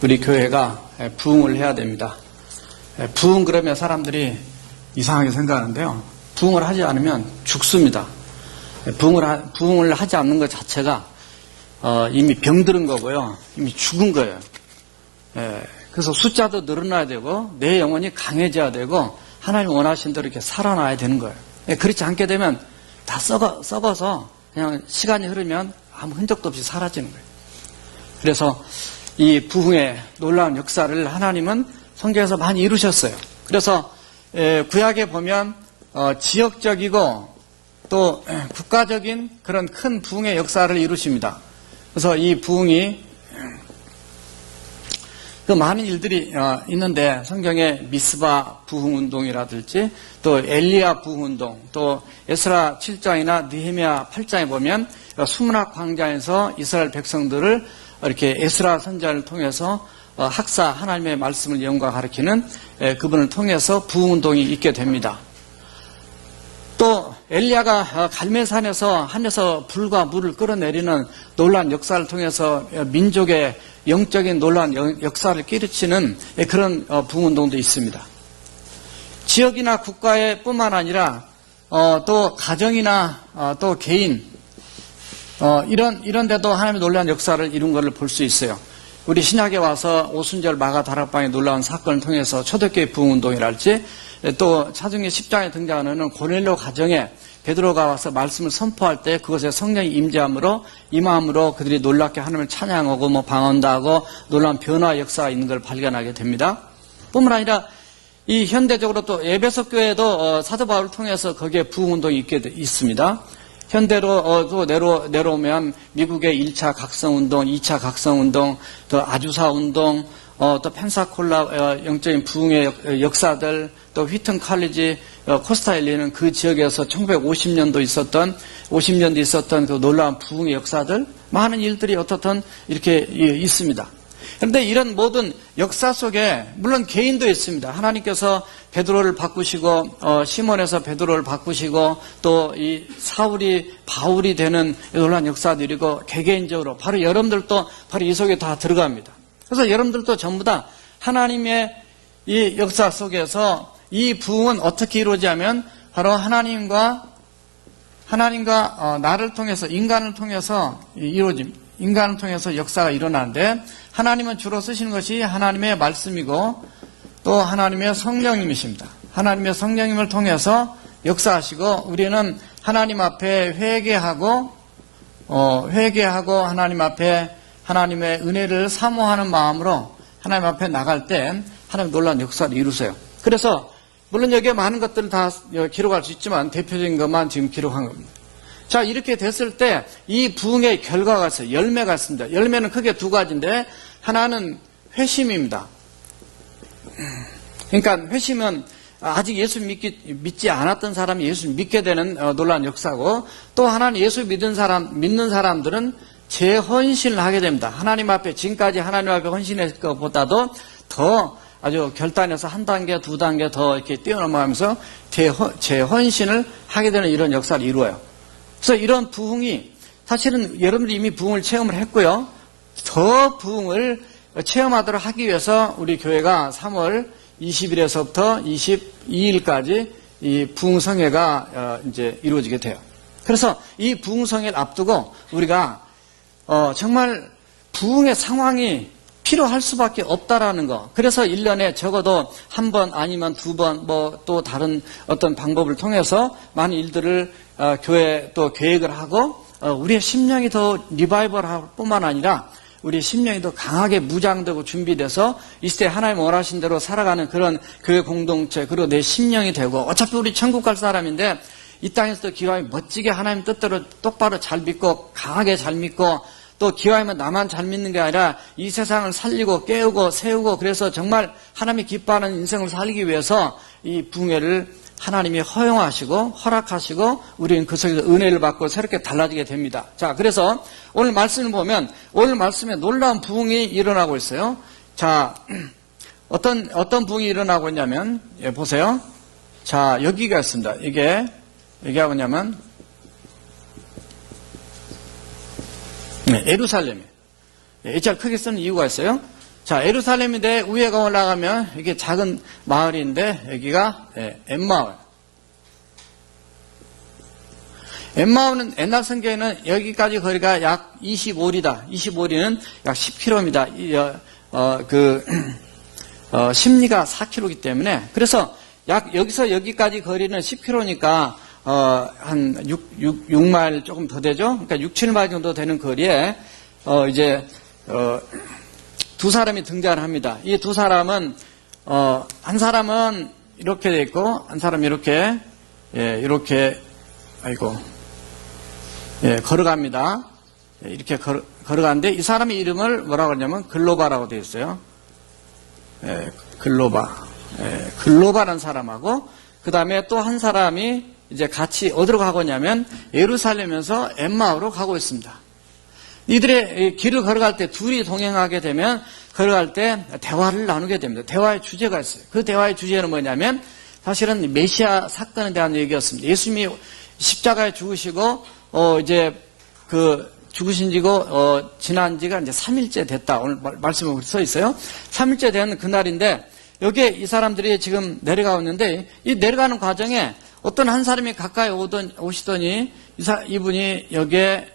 우리 교회가 부흥을 해야 됩니다. 부흥 그러면 사람들이 이상하게 생각하는데요. 부흥을 하지 않으면 죽습니다. 부흥을 하지 않는 것 자체가 이미 병들은 거고요. 이미 죽은 거예요. 그래서 숫자도 늘어나야 되고 내 영혼이 강해져야 되고 하나님 원하신 대로 이렇게 살아나야 되는 거예요. 그렇지 않게 되면 다 썩어서 그냥 시간이 흐르면 아무 흔적도 없이 사라지는 거예요. 그래서 이 부흥의 놀라운 역사를 하나님은 성경에서 많이 이루셨어요. 그래서 구약에 보면 지역적이고 또 국가적인 그런 큰 부흥의 역사를 이루십니다. 그래서 이 부흥이 그 많은 일들이 있는데 성경에 미스바 부흥운동이라든지 또 엘리야 부흥운동 또 에스라 7장이나 느헤미야 8장에 보면 수문학 광장에서 이스라엘 백성들을 이렇게 에스라 선지자를 통해서 학사 하나님의 말씀을 영과 가르치는 그분을 통해서 부흥운동이 있게 됩니다. 또 엘리야가 갈멜산에서 하늘에서 불과 물을 끌어내리는 놀라운 역사를 통해서 민족의 영적인 놀라운 역사를 끼치는 그런 부흥운동도 있습니다. 지역이나 국가에 뿐만 아니라 또 가정이나 또 개인 이런 데도 하나님의 놀라운 역사를 이룬 것을 볼 수 있어요. 우리 신약에 와서 오순절 마가 다락방의 놀라운 사건을 통해서 초대교회 부흥운동이랄지 또 차중에 10장에 등장하는 고넬료 가정에 베드로가 와서 말씀을 선포할 때 그것에 성령이 임함으로 그들이 놀랍게 하나님을 찬양하고 방언하고 놀라운 변화 역사가 있는 걸 발견하게 됩니다. 뿐만 아니라 이 현대적으로 또 에베소 교회도 사도 바울을 통해서 거기에 부흥운동이 있습니다. 현대로 또 내려오면 미국의 1차 각성운동, 2차 각성운동, 또 아주사운동, 또 펜사콜라 영적인 부흥의 역사들, 또 휘튼 칼리지 코스타일리는 그 지역에서 1950년도 있었던 그 놀라운 부흥의 역사들, 많은 일들이 어떻든 이렇게 있습니다. 그런데 이런 모든 역사 속에 물론 개인도 있습니다. 하나님께서 베드로를 바꾸시고 시몬에서 베드로를 바꾸시고 또 이 사울이 바울이 되는 놀라운 역사들이고 개개인적으로 바로 여러분들도 바로 이 속에 다 들어갑니다. 그래서 여러분들도 전부 다 하나님의 이 역사 속에서 이 부흥은 어떻게 이루어지냐면 바로 하나님과 나를 통해서 인간을 통해서 이루어집니다. 인간을 통해서 역사가 일어나는데 하나님은 주로 쓰시는 것이 하나님의 말씀이고 또 하나님의 성령님이십니다. 하나님의 성령님을 통해서 역사하시고 우리는 하나님 앞에 회개하고 하나님 앞에 하나님의 은혜를 사모하는 마음으로 하나님 앞에 나갈 때 하나님 놀라운 역사를 이루세요. 그래서 물론 여기에 많은 것들을 다 기록할 수 있지만 대표적인 것만 지금 기록한 겁니다. 자, 이렇게 됐을 때 이 부흥의 결과가 있어요. 열매가 있습니다. 열매는 크게 두 가지인데 하나는 회심입니다. 그러니까 회심은 아직 예수 믿지 않았던 사람이 예수 믿게 되는 놀라운 역사고 또 하나는 예수 믿는 사람들은 재헌신을 하게 됩니다. 하나님 앞에 지금까지 하나님 앞에 헌신했을 것보다도 더 아주 결단해서 한 단계, 두 단계 더 이렇게 뛰어넘어가면서 재헌신을 하게 되는 이런 역사를 이루어요. 그래서 이런 부흥이 사실은 여러분들이 이미 부흥을 체험을 했고요. 더 부흥을 체험하도록 하기 위해서 우리 교회가 3월 20일에서부터 22일까지 이 부흥성회가 이제 이루어지게 돼요. 그래서 이 부흥성회를 앞두고 우리가 정말 부흥의 상황이 필요할 수밖에 없다라는 거. 그래서 1년에 적어도 한 번 아니면 두 번 또 다른 어떤 방법을 통해서 많은 일들을 교회 또 계획을 하고 우리의 심령이 더 리바이벌할 뿐만 아니라 우리의 심령이 더 강하게 무장되고 준비돼서 이 시대에 하나님 원하신 대로 살아가는 그런 교회 공동체 그리고 내 심령이 되고 어차피 우리 천국 갈 사람인데 이 땅에서도 기왕이면 멋지게 하나님 뜻대로 똑바로 잘 믿고 강하게 잘 믿고 또 기왕이면 나만 잘 믿는 게 아니라 이 세상을 살리고 깨우고 세우고 그래서 정말 하나님이 기뻐하는 인생을 살기 위해서 이 부흥회를 하나님이 허용하시고 허락하시고 우리는 그 속에서 은혜를 받고 새롭게 달라지게 됩니다. 자, 그래서 오늘 말씀을 보면 오늘 말씀에 놀라운 부흥이 일어나고 있어요. 자, 어떤 부흥이 일어나고 있냐면 보세요. 자, 여기가 있습니다. 이게 뭐냐면 예루살렘이에요. 이자를 크게 쓰는 이유가 있어요. 자, 예루살렘인데 위에가 올라가면 이게 작은 마을인데 여기가 엠마을. 엠마오는 옛날 성경에는 여기까지 거리가 약 25리다. 25리는 약 10km입니다. 심리가 4km이기 때문에 그래서 약 여기서 여기까지 거리는 10km니까 한 6마일 조금 더 되죠. 그러니까 6, 7마일 정도 되는 거리에 이제 두 사람이 등장을 합니다. 이 두 사람은 한 사람은 이렇게 돼 있고 한 사람이 이렇게 걸어갑니다. 이렇게 걸어가는데 이 사람의 이름을 뭐라고 하냐면 글로바라고 되어 있어요. 글로바라는 사람하고 그 다음에 또 한 사람이 이제 같이 어디로 가고 있냐면 예루살렘에서 엠마오로 가고 있습니다. 이들의 길을 걸어갈 때 둘이 동행하게 되면 걸어갈 때 대화를 나누게 됩니다. 대화의 주제가 있어요. 그 대화의 주제는 뭐냐면 사실은 메시아 사건에 대한 얘기였습니다. 예수님이 십자가에 죽으시고 이제 죽으신 지고 지난 지가 이제 3일째 됐다. 오늘 말씀에 써 있어요. 3일째 된 그날인데 여기에 이 사람들이 지금 내려가고 있는데 이 내려가는 과정에 어떤 한 사람이 가까이 오시더니 이분이 여기에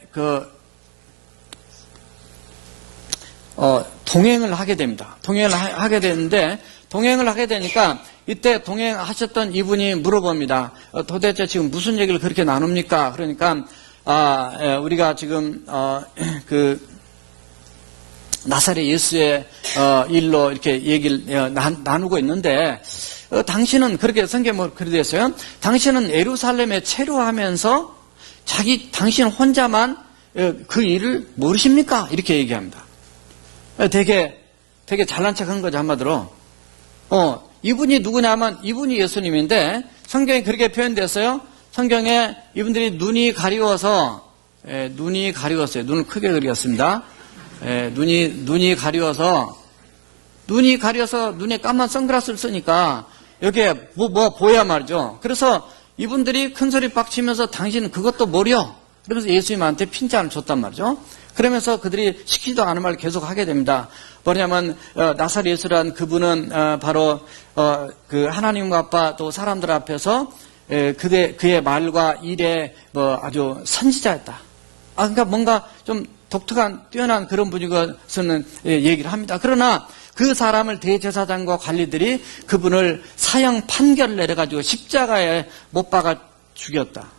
동행을 하게 됩니다. 동행을 하게 되는데 동행을 하게 되니까 이때 동행하셨던 이분이 물어봅니다. 도대체 지금 무슨 얘기를 그렇게 나눕니까? 그러니까 우리가 지금 나사렛 예수의 일로 이렇게 얘기를 나누고 있는데 당신은 그렇게 성경에 그렇게 되어 있어요. 당신은 예루살렘에 체류하면서 당신 혼자만 그 일을 모르십니까? 이렇게 얘기합니다. 되게 잘난 척한 거죠, 한마디로. 이분이 누구냐면 이분이 예수님인데 성경에 그렇게 표현됐어요. 성경에 이분들이 눈이 가리워서요. 눈을 크게 그렸습니다. 눈이 가리워서 눈에 까만 선글라스를 쓰니까 여기에 뭐가 보여야 말이죠. 그래서 이분들이 큰 소리 빡치면서 당신은 그것도 모르요. 그러면서 예수님한테 핀잔을 줬단 말이죠. 그러면서 그들이 시키지도 않은 말을 계속 하게 됩니다. 뭐냐면 나사렛 예수란 그분은 바로 그 하나님과 아빠 또 사람들 앞에서 그의 말과 일에 아주 선지자였다. 그러니까 뭔가 좀 독특한 뛰어난 그런 분이고서는 얘기를 합니다. 그러나 그 사람을 대제사장과 관리들이 그분을 사형 판결을 내려가지고 십자가에 못 박아 죽였다.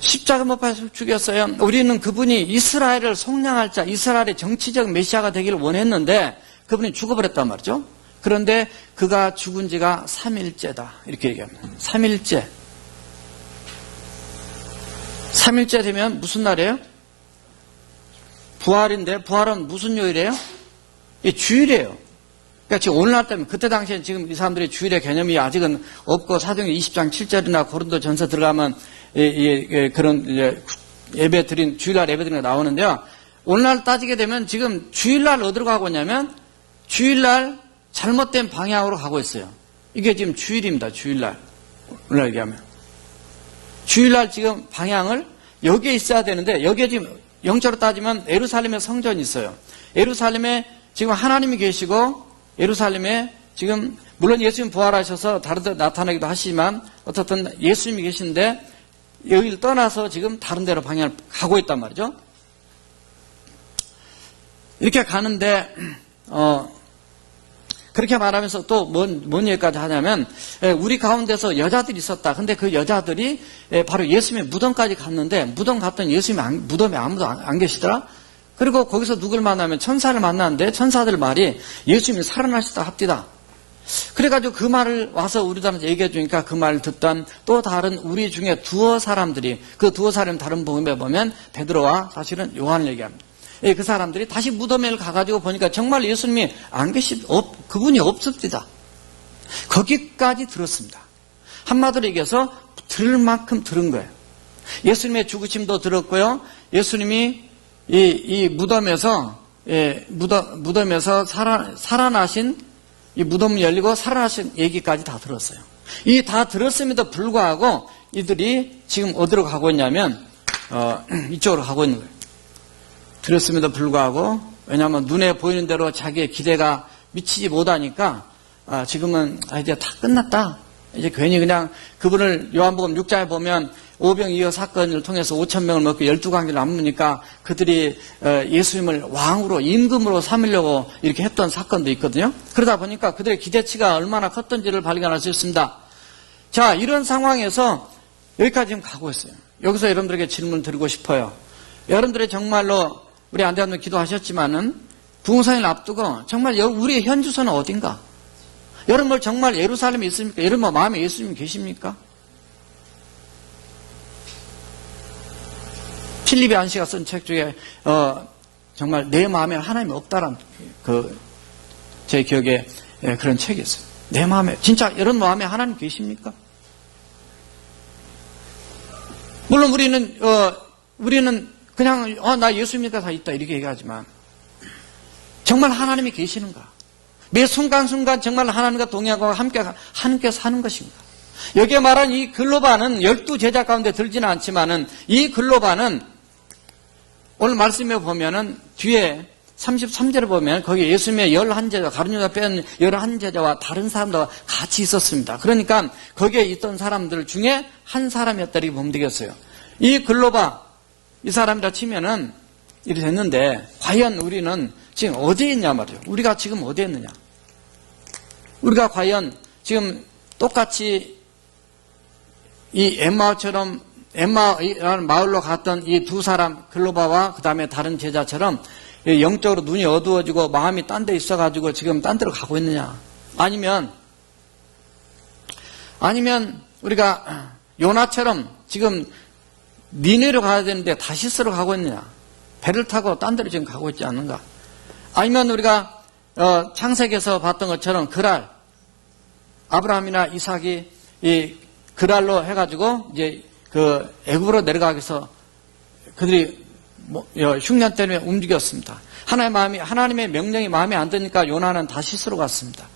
십자가 못 박아서 죽였어요. 우리는 그분이 이스라엘을 속량할 자, 이스라엘의 정치적 메시아가 되기를 원했는데 그분이 죽어버렸단 말이죠. 그런데 그가 죽은 지가 3일째다. 이렇게 얘기합니다. 3일째. 3일째 되면 무슨 날이에요? 부활인데 부활은 무슨 요일이에요? 주일이에요. 그러니까 지금 오늘날 때문에 그때 당시에 지금 이 사람들이 주일의 개념이 아직은 없고 사도행전 20장 7절이나 고린도전서 들어가면 그런 예배 드린 주일날 예배 드린 거 나오는데요. 오늘날 따지게 되면 지금 주일날 어디로 가고 있냐면 주일날 잘못된 방향으로 가고 있어요. 이게 지금 주일입니다. 주일날. 오늘날 얘기하면. 주일날 지금 방향을 여기에 있어야 되는데 여기에 지금 영적으로 따지면 예루살렘에 성전이 있어요. 예루살렘에 지금 하나님이 계시고 예루살렘에 지금 물론 예수님 부활하셔서 다른 데 나타나기도 하시지만 어떻든 예수님이 계신데 여기를 떠나서 지금 다른 데로 방향을 가고 있단 말이죠. 이렇게 가는데 그렇게 말하면서 또 뭔 얘기까지 하냐면 우리 가운데서 여자들이 있었다. 근데 그 여자들이 바로 예수님의 무덤까지 갔는데 무덤 갔더니 예수님이 무덤에 아무도 안 계시더라. 그리고 거기서 누굴 만나면 천사를 만났는데 천사들 말이 예수님이 살아나셨다 합디다. 그래가지고 그 말을 와서 우리들한테 얘기해 주니까 그 말을 듣던 또 다른 우리 중에 두어 사람들이 그 두어 사람 다른 복음에 보면 베드로와 사실은 요한을 얘기합니다. 그 사람들이 다시 무덤에 가가지고 보니까 정말 예수님이 그분이 없습니다. 거기까지 들었습니다. 한마디로 얘기해서 들을 만큼 들은 거예요. 예수님의 죽으심도 들었고요. 예수님이 이 무덤에서 살아나신 이 무덤이 열리고 살아나신 얘기까지 다 들었어요. 이 다 들었음에도 불구하고 이들이 지금 어디로 가고 있냐면 이쪽으로 가고 있는 거예요. 들었음에도 불구하고 왜냐하면 눈에 보이는 대로 자기의 기대가 미치지 못하니까 지금은 이제 다 끝났다. 이제 괜히 그냥 그분을 요한복음 6장에 보면 오병이어 사건을 통해서 5,000명을 먹고 12관계를 남으니까 그들이 예수님을 왕으로 임금으로 삼으려고 이렇게 했던 사건도 있거든요. 그러다 보니까 그들의 기대치가 얼마나 컸던지를 발견할 수 있습니다. 자, 이런 상황에서 여기까지 지금 가고 있어요. 여기서 여러분들에게 질문을 드리고 싶어요. 여러분들이 정말로 우리 안대한님 기도하셨지만은 부흥성을 앞두고 정말 우리의 현 주소는 어딘가? 여러분 정말 예루살렘에 있습니까? 여러분 마음에 예수님이 계십니까? 필립이 안시가 쓴 책 중에 정말 내 마음에 하나님이 없다라는 제 기억에 그런 책이 있어요. 내 마음에 진짜 여러분 마음에 하나님 계십니까? 물론 우리는 그냥 나 예수님이니까 다 있다 이렇게 얘기하지만 정말 하나님이 계시는가? 매 순간순간 정말 하나님과 동행하고 함께 사는 것입니다. 여기에 말한 이 글로바는 12제자 가운데 들지는 않지만은 이 글로바는 오늘 말씀에 보면은 뒤에 33절에 보면 거기 예수님의 11제자, 가룟 유다 뺀 11제자와 다른 사람들과 같이 있었습니다. 그러니까 거기에 있던 사람들 중에 한 사람이었다 이렇게 보면 되겠어요. 이 글로바, 이 사람이라 치면은 이렇게 됐는데 과연 우리는 지금 어디에 있냐 말이죠. 우리가 지금 어디에 있느냐. 우리가 과연 지금 똑같이 이 엠마라는 마을로 갔던 이 두 사람 글로바와 그 다음에 다른 제자처럼 영적으로 눈이 어두워지고 마음이 딴 데 있어가지고 지금 딴 데로 가고 있느냐. 아니면 우리가 요나처럼 지금 니네로 가야 되는데 다시스로 가고 있느냐. 배를 타고 딴 데로 지금 가고 있지 않는가. 아니면 우리가 창세기에서 봤던 것처럼 그랄, 아브라함이나 이삭이 이 그랄로 해가지고 이제 그 애굽으로 내려가기 위해서 그들이 흉년 때문에 움직였습니다. 하나님의 명령이 마음에 안 드니까 요나는 다시스로 갔습니다.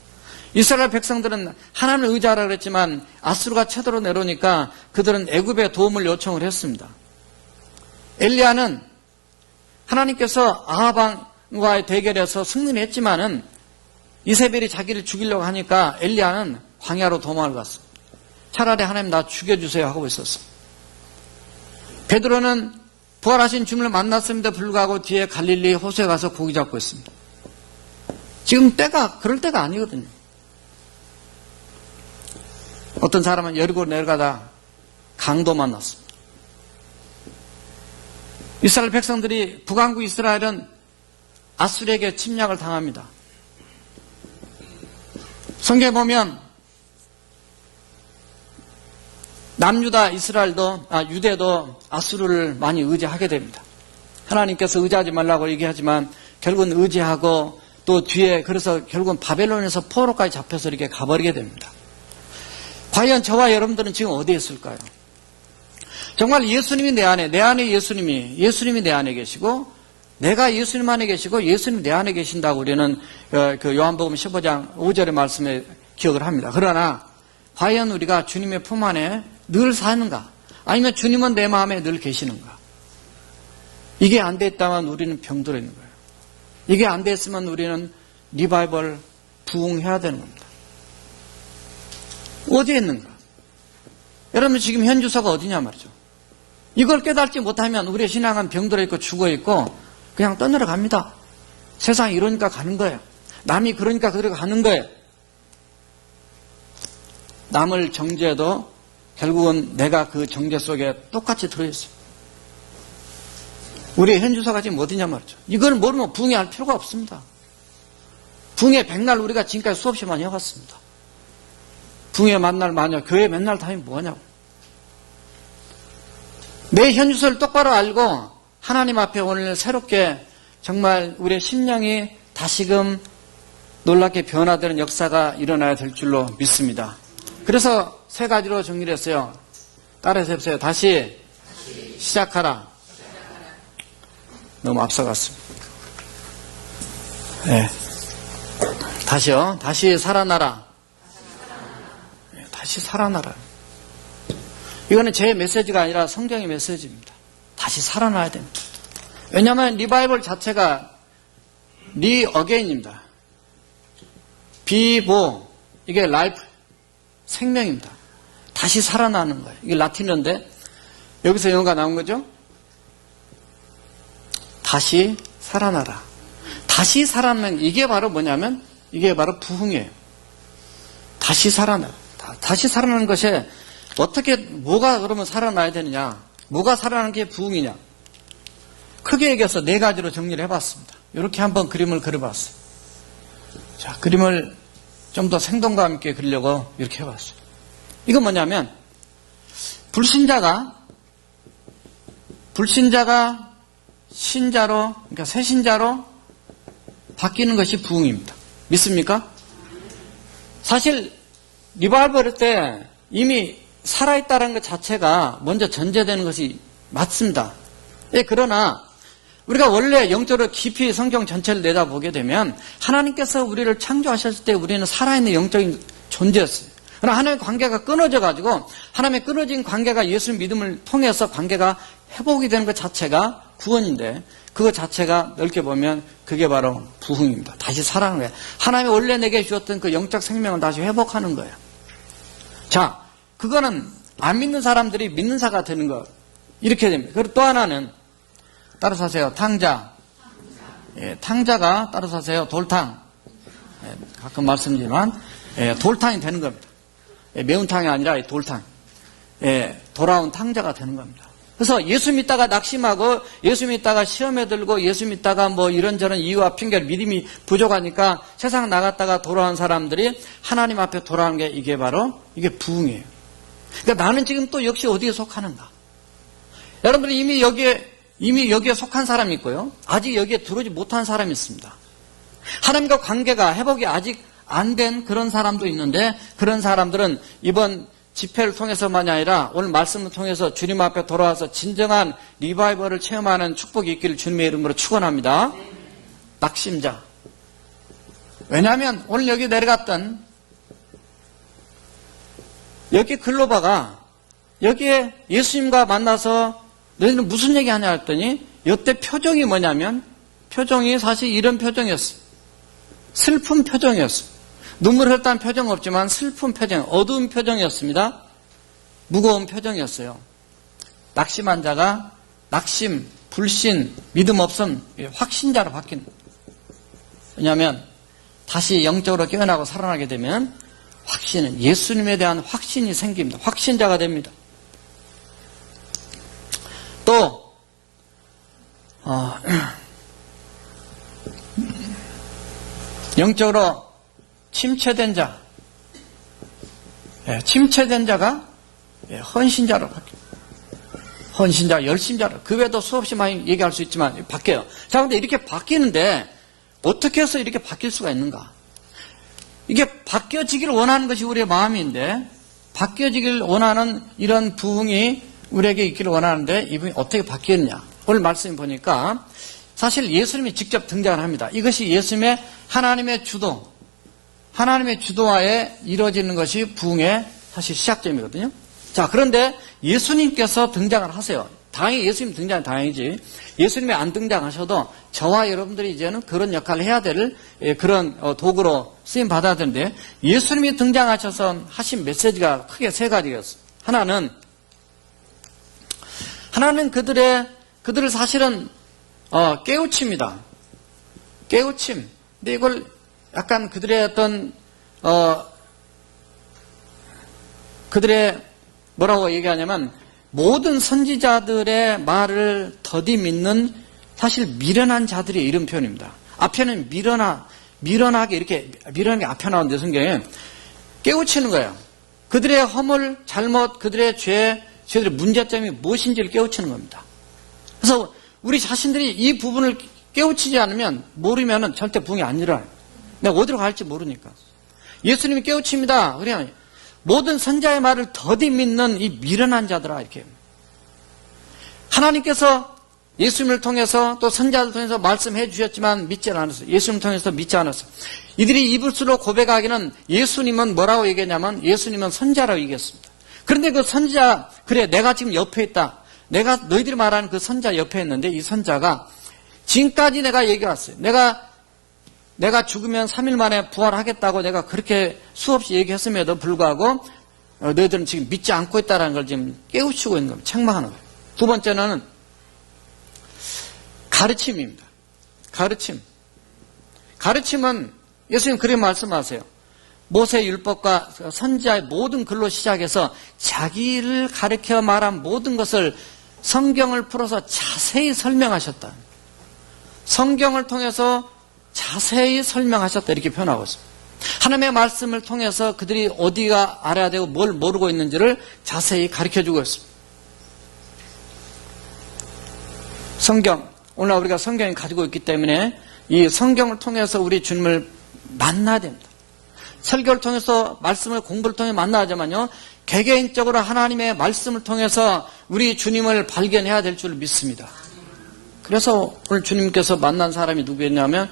이스라엘 백성들은 하나님을 의지하라 그랬지만 아수르가 쳐들어 내려오니까 그들은 애굽의 도움을 요청을 했습니다. 엘리야는 하나님께서 아합왕과의 대결에서 승리를 했지만은 이세벨이 자기를 죽이려고 하니까 엘리야는 광야로 도망을 갔습니다. 차라리 하나님 나 죽여주세요 하고 있었어요. 베드로는 부활하신 주님을 만났음에도 불구하고 뒤에 갈릴리 호수에 가서 고기 잡고 있습니다. 지금 그럴 때가 아니거든요. 어떤 사람은 여리고 내려가다 강도 만났습니다. 이스라엘 백성들이 북왕국 이스라엘은 아수르에게 침략을 당합니다. 성경에 보면 남유다 유대도 아수르를 많이 의지하게 됩니다. 하나님께서 의지하지 말라고 얘기하지만 결국은 의지하고 또 뒤에 그래서 결국은 바벨론에서 포로까지 잡혀서 이렇게 가버리게 됩니다. 과연 저와 여러분들은 지금 어디에 있을까요? 정말 예수님이 내 안에 예수님이 내 안에 계시고 내가 예수님 안에 계시고 예수님이 내 안에 계신다고 우리는 그 요한복음 15장 5절의 말씀에 기억을 합니다. 그러나 과연 우리가 주님의 품 안에 늘 사는가? 아니면 주님은 내 마음에 늘 계시는가? 이게 안 됐다면 우리는 병들어 있는 거예요. 이게 안 됐으면 우리는 리바이벌 부흥해야 되는 겁니다. 어디에 있는가? 여러분 지금 현 주소가 어디냐 말이죠. 이걸 깨닫지 못하면 우리의 신앙은 병들어 있고 죽어 있고 그냥 떠내려 갑니다. 세상이 이러니까 가는 거예요. 남이 그러니까 그대로 가는 거예요. 남을 정죄해도 결국은 내가 그 정죄 속에 똑같이 들어있어요. 우리의 현 주소가 지금 어디냐 말이죠. 이걸 모르면 부흥할 필요가 없습니다. 부흥의 백날 우리가 지금까지 수없이 많이 해왔습니다. 부흥의 만날 마녀 교회 맨날 다니면 뭐하냐고. 내 현 주소를 똑바로 알고 하나님 앞에 오늘 새롭게 정말 우리의 심령이 다시금 놀랍게 변화되는 역사가 일어나야 될 줄로 믿습니다. 그래서 세 가지로 정리를 했어요. 따라서 해보세요. 다시 시작하라. 너무 앞서갔습니다. 네. 다시요. 다시 살아나라. 다시 살아나라. 이거는 제 메시지가 아니라 성경의 메시지입니다. 다시 살아나야 됩니다. 왜냐하면 리바이벌 자체가 리어게인입니다. 비보, 이게 라이프, 생명입니다. 다시 살아나는 거예요. 이게 라틴어인데 여기서 영어가 나온 거죠. 다시 살아나라. 다시 살아나는, 이게 바로 뭐냐면 이게 바로 부흥이에요. 다시 살아나. 다시 살아나는 것이 어떻게, 뭐가 그러면 살아나야 되느냐? 뭐가 살아나는 게 부흥이냐? 크게 얘기해서 네 가지로 정리를 해봤습니다. 이렇게 한번 그림을 그려봤어요. 자, 그림을 좀 더 생동감 있게 그리려고 이렇게 해봤어요. 이건 뭐냐면, 불신자가 신자로, 그러니까 새 신자로 바뀌는 것이 부흥입니다. 믿습니까? 사실 리바이벌 때 이미 살아있다는 것 자체가 먼저 전제되는 것이 맞습니다. 예, 그러나 우리가 원래 영적으로 깊이 성경 전체를 내다보게 되면 하나님께서 우리를 창조하셨을 때 우리는 살아있는 영적인 존재였어요. 그러나 하나님의 관계가 끊어져가지고 하나님의 끊어진 관계가 예수 믿음을 통해서 관계가 회복이 되는 것 자체가 구원인데 그것 자체가 넓게 보면 그게 바로 부흥입니다. 다시 살아나는 거예요. 하나님이 원래 내게 주셨던 그 영적 생명을 다시 회복하는 거예요. 자, 그거는 안 믿는 사람들이 믿는 자가 되는 거 이렇게 됩니다. 그리고 또 하나는 따라서 하세요. 탕자. 예, 탕자가 따라서 하세요. 돌탕. 예, 가끔 말씀드리지만 돌탕이 되는 겁니다. 예, 매운탕이 아니라 돌탕. 예, 돌아온 탕자가 되는 겁니다. 그래서 예수 믿다가 낙심하고 예수 믿다가 시험에 들고 예수 믿다가 뭐 이런저런 이유와 핑계를 믿음이 부족하니까 세상 나갔다가 돌아온 사람들이 하나님 앞에 돌아오는 게 이게 바로 이게 부흥이에요. 그러니까 나는 지금 또 역시 어디에 속하는가? 여러분들이 이미 여기에 속한 사람이 있고요. 아직 여기에 들어오지 못한 사람이 있습니다. 하나님과 관계가 회복이 아직 안 된 그런 사람도 있는데 그런 사람들은 이번 집회를 통해서만이 아니라 오늘 말씀을 통해서 주님 앞에 돌아와서 진정한 리바이벌을 체험하는 축복이 있기를 주님의 이름으로 축원합니다. 낙심자. 왜냐하면 오늘 여기 내려갔던 여기 글로바가 여기에 예수님과 만나서 너희는 무슨 얘기하냐 했더니 이때 표정이 뭐냐면 표정이 사실 이런 표정이었어요. 슬픈 표정이었어요. 눈물 흘렸다는 표정은 없지만 슬픈 표정, 어두운 표정이었습니다. 무거운 표정이었어요. 낙심한 자가 낙심, 불신, 믿음 없음, 확신자로 바뀐. 왜냐하면 다시 영적으로 깨어나고 살아나게 되면 확신은 예수님에 대한 확신이 생깁니다. 확신자가 됩니다. 또 영적으로 침체된 자, 침체된 자가 헌신자로 바뀌어요. 헌신자, 열심자로. 그 외에도 수없이 많이 얘기할 수 있지만 바뀌어요. 자, 근데 이렇게 바뀌는데 어떻게 해서 이렇게 바뀔 수가 있는가? 이게 바뀌어지기를 원하는 것이 우리의 마음인데 바뀌어지기를 원하는 이런 부흥이 우리에게 있기를 원하는데 이분이 어떻게 바뀌었냐? 오늘 말씀 보니까 사실 예수님이 직접 등장을 합니다. 이것이 예수님의 하나님의 주도하에 이루어지는 것이 부흥의 사실 시작점이거든요. 자, 그런데 예수님께서 등장을 하세요. 당연히 예수님 등장은 다행이지. 예수님이 안 등장하셔도 저와 여러분들이 이제는 그런 역할을 해야 될 그런 도구로 쓰임 받아야 되는데 예수님이 등장하셔서 하신 메시지가 크게 세 가지였어요. 하나는 그들을 사실은 깨우칩니다. 깨우침. 근데 이걸 약간 그들의 어떤 그들의 뭐라고 얘기하냐면 모든 선지자들의 말을 더디 믿는 사실 미련한 자들의 이름 표현입니다. 앞에는 미련하게 이렇게 미련하게 앞에 나오는데 성경에 깨우치는 거예요. 그들의 허물, 잘못, 그들의 죄, 저들의 문제점이 무엇인지를 깨우치는 겁니다. 그래서 우리 자신들이 이 부분을 깨우치지 않으면 모르면은 절대 부흥이 안 일어나요. 내가 어디로 갈지 모르니까. 예수님이 깨우칩니다. 그냥 모든 선자의 말을 더디 믿는 이 미련한 자들아 이렇게. 하나님께서 예수님을 통해서 또 선자를 통해서 말씀해 주셨지만 믿지 않았어요. 예수님을 통해서 믿지 않았어요. 이들이 입술로 고백하기는 예수님은 뭐라고 얘기했냐면 예수님은 선자라고 얘기했습니다. 그런데 그 선자, 그래 내가 지금 옆에 있다. 내가 너희들이 말하는 그 선자 옆에 있는데 이 선자가 지금까지 내가 얘기해왔어요. 내가 내가 죽으면 3일 만에 부활하겠다고 내가 그렇게 수없이 얘기했음에도 불구하고 너희들은 지금 믿지 않고 있다는 걸 지금 깨우치고 있는 겁니다. 책망하는 거예요. 두 번째는 가르침입니다. 가르침은 예수님 그렇게 말씀하세요. 모세 율법과 선지자의 모든 글로 시작해서 자기를 가르쳐 말한 모든 것을 성경을 풀어서 자세히 설명하셨다. 성경을 통해서 자세히 설명하셨다 이렇게 표현하고 있습니다. 하나님의 말씀을 통해서 그들이 어디가 알아야 되고 뭘 모르고 있는지를 자세히 가르쳐주고 있습니다. 성경, 오늘 우리가 성경을 가지고 있기 때문에 이 성경을 통해서 우리 주님을 만나야 됩니다. 설교를 통해서 말씀을 공부를 통해 만나야지만요, 개개인적으로 하나님의 말씀을 통해서 우리 주님을 발견해야 될 줄 믿습니다. 그래서 오늘 주님께서 만난 사람이 누구였냐면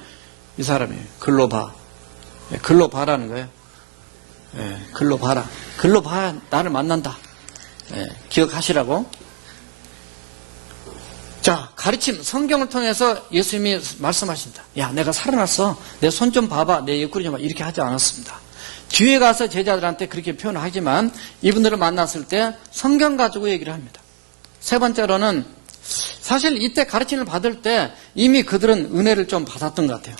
이 사람이에요. 글로 봐. 글로 봐라는 거예요. 글로 봐라. 글로 봐야 나를 만난다. 기억하시라고. 자, 가르침, 성경을 통해서 예수님이 말씀하신다. 야, 내가 살아났어. 내 손 좀 봐봐. 내 옆구리 좀 봐. 이렇게 하지 않았습니다. 뒤에 가서 제자들한테 그렇게 표현하지만 이분들을 만났을 때 성경 가지고 얘기를 합니다. 세 번째로는 사실 이때 가르침을 받을 때 이미 그들은 은혜를 좀 받았던 것 같아요.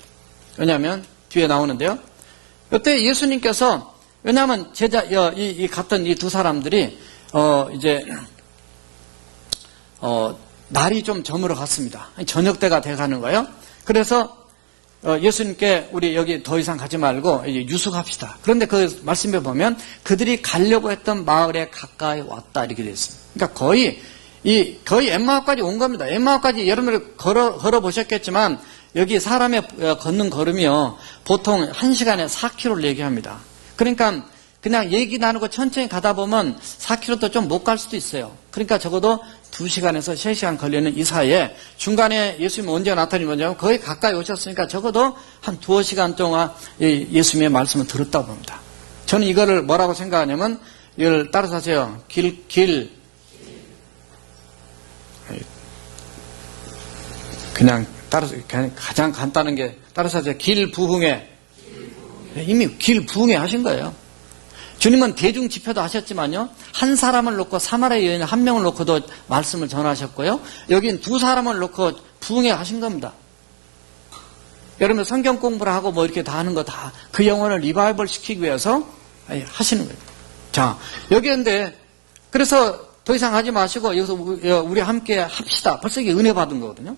왜냐하면 뒤에 나오는데요. 이때 예수님께서 왜냐하면 같은 이 두 사람들이 날이 좀 저물어 갔습니다. 저녁 때가 돼 가는 거예요. 그래서 예수님께 우리 여기 더 이상 가지 말고 이제 유숙합시다. 그런데 그 말씀에 보면 그들이 가려고 했던 마을에 가까이 왔다 이렇게 되어 있습니다. 그러니까 거의 엠마오까지 온 겁니다. 엠마오까지 여러분들 걸어 보셨겠지만 여기 사람의 걷는 걸음이요 보통 1시간에 4km를 얘기합니다. 그러니까 그냥 얘기 나누고 천천히 가다 보면 4km도 좀 못 갈 수도 있어요. 그러니까 적어도 2시간에서 3시간 걸리는 이 사이에 중간에 예수님이 언제 나타나면 뭐냐면 거의 가까이 오셨으니까 적어도 한 2시간 동안 예수님의 말씀을 들었다고 봅니다. 저는 이거를 뭐라고 생각하냐면 이걸 따라서 하세요. 그냥 가장 간단한 게 따라서 하세요. 길부흥회. 이미 길부흥회 하신 거예요. 주님은 대중 집회도 하셨지만요, 한 사람을 놓고 사마리아 여인 한 명을 놓고도 말씀을 전하셨고요, 여긴 두 사람을 놓고 부흥회 하신 겁니다. 여러분 성경 공부를 하고 뭐 이렇게 다 하는 거 다 그 영혼을 리바이벌 시키기 위해서 하시는 거예요. 자, 여기인데 그래서 더 이상 하지 마시고 여기서 우리 함께 합시다. 벌써 이게 은혜 받은 거거든요.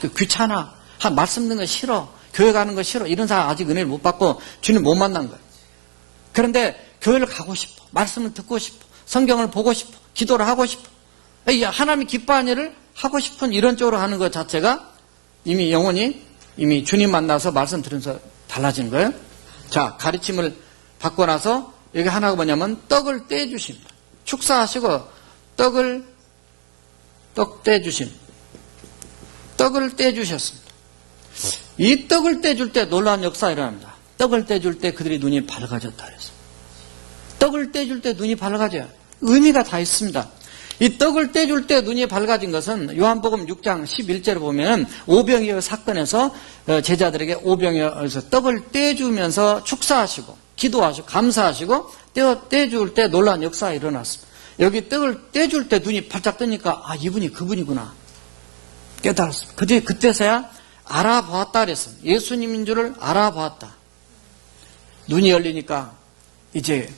그 귀찮아. 말씀 듣는 거 싫어. 교회 가는 거 싫어. 이런 사람 아직 은혜를 못 받고 주님 못 만난 거예요. 그런데 교회를 가고 싶어. 말씀을 듣고 싶어. 성경을 보고 싶어. 기도를 하고 싶어. 하나님이 기뻐하는 일을 하고 싶은 이런 쪽으로 하는 것 자체가 이미 영혼이 이미 주님 만나서 말씀 들으면서 달라지는 거예요. 자, 가르침을 받고 나서 여기 하나가 뭐냐면 떡을 떼주십니다. 축사하시고 떡 떼주심. 떡을 떼주셨습니다. 이 떡을 떼줄 때 놀라운 역사가 일어납니다. 떡을 떼줄 때 그들이 눈이 밝아졌다 그랬어요. 떡을 떼줄 때 눈이 밝아져요. 의미가 다 있습니다. 이 떡을 떼줄 때 눈이 밝아진 것은 요한복음 6장 11절에 보면 오병이어 사건에서 제자들에게 오병이어에서 떡을 떼주면서 축사하시고 기도하시고 감사하시고 떼줄 때 놀라운 역사가 일어났습니다. 여기 떡을 떼줄 때 눈이 발짝 뜨니까 이분이 그분이구나 깨달았습니다. 그때서야 알아보았다 그랬어요. 예수님인 줄을 알아보았다. 눈이 열리니까 이제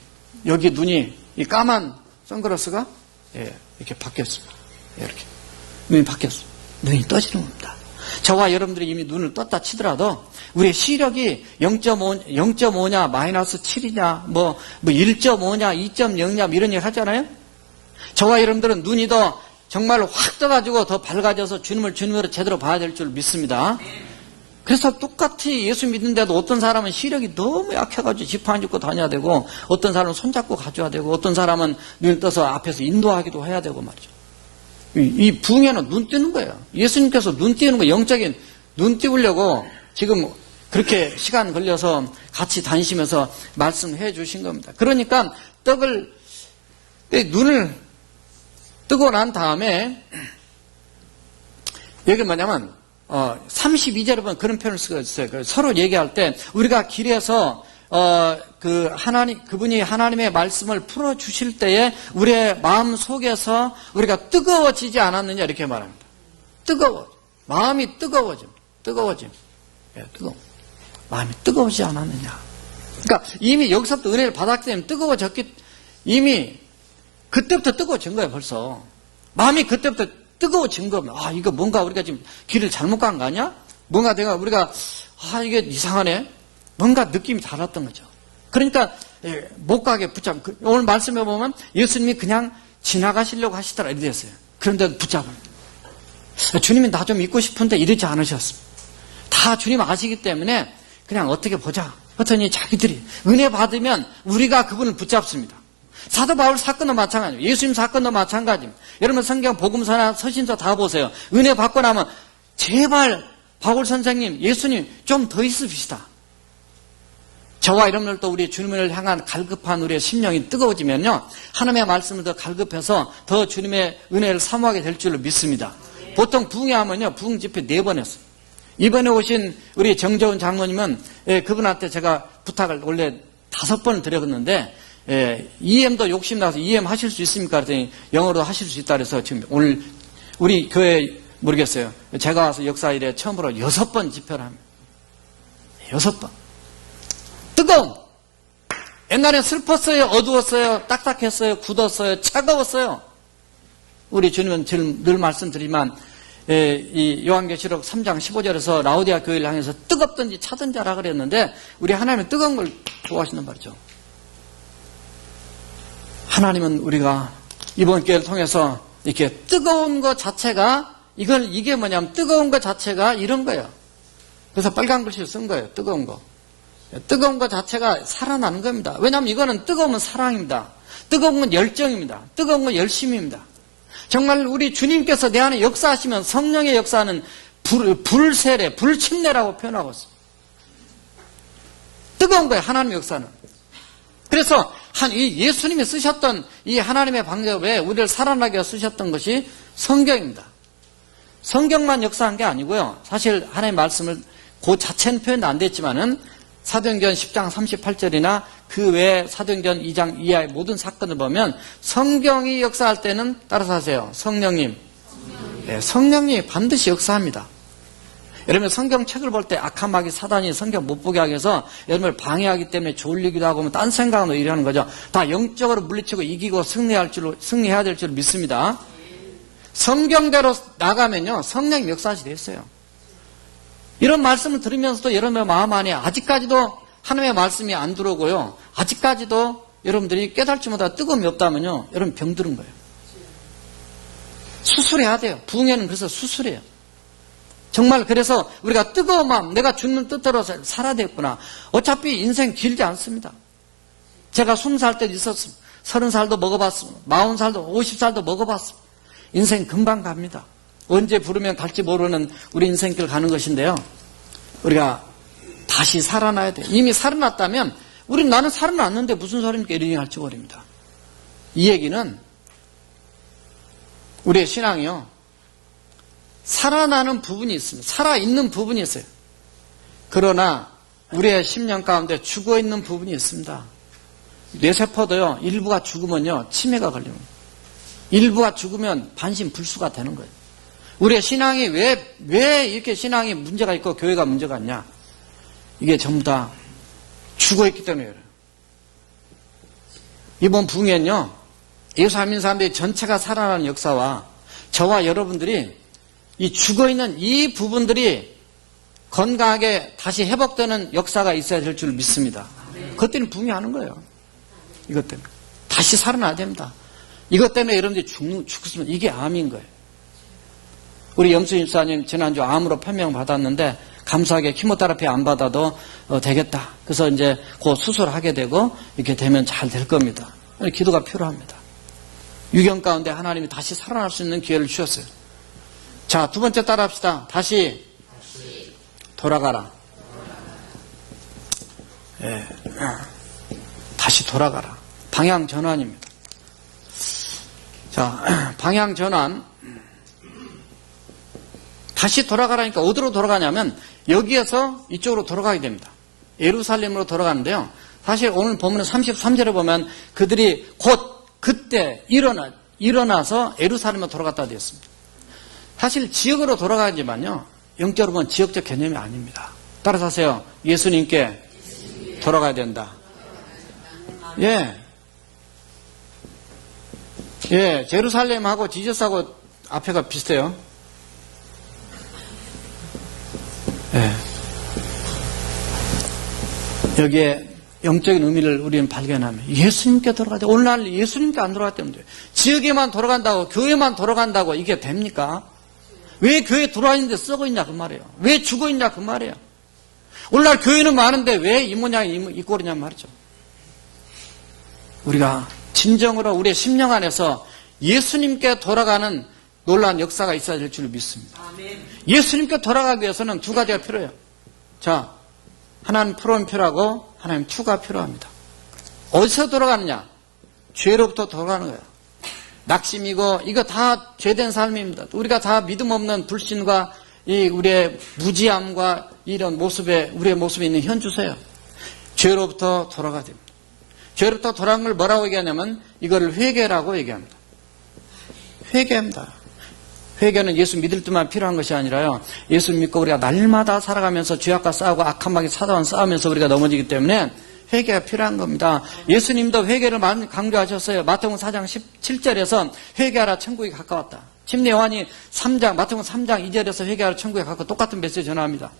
여기 눈이 이 까만 선글라스가 이렇게 바뀌었습니다. 이렇게 눈이 바뀌었어요. 눈이 떠지는 겁니다. 저와 여러분들이 이미 눈을 떴다 치더라도 우리의 시력이 0.5냐 마이너스 7이냐 뭐 1.5냐 2.0냐 이런 얘기 하잖아요. 저와 여러분들은 눈이 더 정말 확 떠가지고 더 밝아져서 주님을 주님으로 제대로 봐야 될 줄 믿습니다. 그래서 똑같이 예수 믿는데도 어떤 사람은 시력이 너무 약해가지고 지팡이 짚고 다녀야 되고 어떤 사람은 손잡고 가줘야 되고 어떤 사람은 눈을 떠서 앞에서 인도하기도 해야 되고 말이죠. 이 부흥회는 눈 뜨는 거예요. 예수님께서 눈 띄는 거 영적인 눈 띄우려고 지금 그렇게 시간 걸려서 같이 다니시면서 말씀해 주신 겁니다. 그러니까 눈을 뜨고 난 다음에 여기 뭐냐면 32절에 보면 그런 표현을 쓰고 있어요. 서로 얘기할 때 우리가 길에서 그분이 하나님의 말씀을 풀어주실 때에 우리의 마음 속에서 우리가 뜨거워지지 않았느냐 이렇게 말합니다. 마음이 뜨거워짐. 예, 마음이 뜨거워지지 않았느냐. 그러니까 이미 여기서부터 은혜를 받았기 때문에 이미 그때부터 뜨거워진 거예요, 벌써. 마음이 그때부터 뜨거워진 거면, 이거 뭔가 우리가 지금 길을 잘못 간 거 아니야? 뭔가 우리가, 이게 이상하네? 뭔가 느낌이 달랐던 거죠. 그러니까, 못 가게 오늘 말씀해 보면 예수님이 그냥 지나가시려고 하시더라, 이렇게 됐어요. 그런데 붙잡아요. 주님이 나 좀 믿고 싶은데 이러지 않으셨습니다. 다 주님 아시기 때문에 그냥 어떻게 보자. 그랬더니 자기들이 은혜 받으면 우리가 그분을 붙잡습니다. 사도 바울 사건도 마찬가지예요. 예수님 사건도 마찬가지입니다. 여러분 성경 복음서나 서신서 다 보세요. 은혜 받고 나면 제발 바울 선생님, 예수님 좀 더 있읍시다. 저와 여러분들도 우리 주님을 향한 갈급한 우리의 심령이 뜨거워지면요, 하나님의 말씀을 더 갈급해서 더 주님의 은혜를 사모하게 될 줄로 믿습니다. 보통 부흥회하면요, 부흥 집회 4번 했어요. 이번에 오신 우리 정재훈 장로님은 그분한테 제가 부탁을 원래 5번을 드렸는데 EM도 욕심나서 EM 하실 수 있습니까? 그랬더니 영어로 하실 수 있다 그래서 지금 오늘 우리 교회 모르겠어요. 제가 와서 역사일에 처음으로 6번 집회를 합니다. 6번. 뜨거움. 옛날에 슬펐어요, 어두웠어요, 딱딱했어요, 굳었어요, 차가웠어요. 우리 주님은 늘 말씀드리지만 이 요한계시록 3장 15절에서 라오디아 교회를 향해서 뜨겁든지 차든지 하라 그랬는데 우리 하나님은 뜨거운 걸 좋아하시는 말이죠. 하나님은 우리가 이번 기회를 통해서 이렇게 뜨거운 것 자체가 이게 뭐냐면 뜨거운 것 자체가 이런 거예요. 그래서 빨간 글씨를 쓴 거예요. 뜨거운 거. 뜨거운 것 자체가 살아나는 겁니다. 왜냐하면 이거는 뜨거우면 사랑입니다. 뜨거운 건 열정입니다. 뜨거운 건 열심입니다. 정말 우리 주님께서 내 안에 역사하시면 성령의 역사는 불세례, 불침례라고 표현하고 있어요. 뜨거운 거예요, 하나님의 역사는. 그래서 예수님이 쓰셨던 이 하나님의 방법에 우리를 살아나게 쓰셨던 것이 성경입니다. 성경만 역사한 게 아니고요. 사실 하나님의 말씀을 그 자체는 표현도 안 됐지만은 사도행전 10장 38절이나 그 외에 사도행전 2장 이하의 모든 사건을 보면 성경이 역사할 때는 따라서 하세요. 성령님. 네, 성령님이 반드시 역사합니다. 여러분 성경책을 볼 때 악한 마귀 사단이 성경 못 보게 하기 위해서 여러분을 방해하기 때문에 졸리기도 하고 딴 생각으로 일하는 거죠. 다 영적으로 물리치고 이기고 승리해야 될 줄 믿습니다. 성경대로 나가면요, 성령이 역사하시 됐어요. 이런 말씀을 들으면서도 여러분의 마음 안에 아직까지도 하나님의 말씀이 안 들어오고요, 아직까지도 여러분들이 깨달지 못하고 뜨거움이 없다면요, 여러분 병들은 거예요. 수술해야 돼요. 부흥회는 그래서 수술해요. 정말 그래서 우리가 뜨거운 마음, 내가 죽는 뜻대로 살아야 되겠구나. 어차피 인생 길지 않습니다. 제가 20살 때도 있었습니다. 30살도 먹어봤습니다. 40살도 50살도 먹어봤습니다. 인생 금방 갑니다. 언제 부르면 갈지 모르는 우리 인생길 가는 것인데요, 우리가 다시 살아나야 돼요. 이미 살아났다면 나는 살아났는데 무슨 소리입니까? 이러니 할지 모릅니다. 이 얘기는 우리의 신앙이요, 살아나는 부분이 있습니다. 살아있는 부분이 있어요. 그러나 우리의 심령 가운데 죽어있는 부분이 있습니다. 뇌세포도요, 일부가 죽으면요, 치매가 걸립니다. 일부가 죽으면 반신불수가 되는 거예요. 우리의 신앙이 왜 이렇게 신앙이 문제가 있고 교회가 문제가 있냐? 이게 전부 다 죽어있기 때문에 그래요. 이번 부흥회는요, 예수 안 믿는 사람들이 전체가 살아나는 역사와 저와 여러분들이 이 죽어있는 이 부분들이 건강하게 다시 회복되는 역사가 있어야 될 줄 믿습니다. 그것 때문에 부흥회하는 거예요. 이것 때문에. 다시 살아나야 됩니다. 이것 때문에 여러분들이 죽으면 이게 암인 거예요. 우리 염수 집사님 지난주 암으로 판명받았는데 감사하게 키모테라피 안 받아도 되겠다. 그래서 이제 곧 수술하게 되고 이렇게 되면 잘 될 겁니다. 기도가 필요합니다. 유경 가운데 하나님이 다시 살아날 수 있는 기회를 주셨어요. 자, 두 번째 따라 합시다. 다시 돌아가라. 예, 다시 돌아가라. 방향 전환입니다. 자, 방향 전환. 다시 돌아가라니까 어디로 돌아가냐면 여기에서 이쪽으로 돌아가게 됩니다. 예루살렘으로 돌아가는데요. 사실 오늘 보면 33절에 보면 그들이 곧 그때 일어나서 예루살렘으로 돌아갔다 되어 있습니다. 사실 지역으로 돌아가지만요. 영적으로 보면 지역적 개념이 아닙니다. 따라서 하세요. 예수님께 돌아가야 된다. 예. 예, 제루살렘하고 지저스하고 앞에가 비슷해요. 예. 여기에 영적인 의미를 우리는 발견하면 예수님께 돌아가야 돼. 오늘날 예수님께 안 돌아가기 때문에 지역에만 돌아간다고 교회만 돌아간다고 이게 됩니까? 왜 교회 들어와 있는데 썩어 있냐 그 말이에요. 왜 죽어 있냐 그 말이에요. 오늘날 교회는 많은데 왜 이 모양 이 꼴이냐 말이죠. 우리가 진정으로 우리의 심령 안에서 예수님께 돌아가는 놀라운 역사가 있어야 될 줄 믿습니다. 예수님께 돌아가기 위해서는 두 가지가 필요해요. 자, 하나는 프롬 필요하고 하나는 투가 필요합니다. 어디서 돌아가느냐? 죄로부터 돌아가는 거예요. 낙심이고 이거 다 죄된 삶입니다. 우리가 다 믿음 없는 불신과 이 우리의 무지함과 이런 모습에 우리의 모습에 있는 현주소예요. 죄로부터 돌아가야 됩니다. 죄로부터 돌아간 걸 뭐라고 얘기하냐면 이거를 회개라고 얘기합니다. 회개합니다. 회개는 예수 믿을 때만 필요한 것이 아니라요. 예수 믿고 우리가 날마다 살아가면서 죄악과 싸우고 악한 마귀 사단과 싸우면서 우리가 넘어지기 때문에 회개가 필요한 겁니다. 예수님도 회개를 많이 강조하셨어요. 마태복음 4장 17절에서 회개하라 천국이 가까웠다. 침례 요한이 마태복음 3장 2절에서 회개하라 천국에 가까워 똑같은 메시지 전합니다.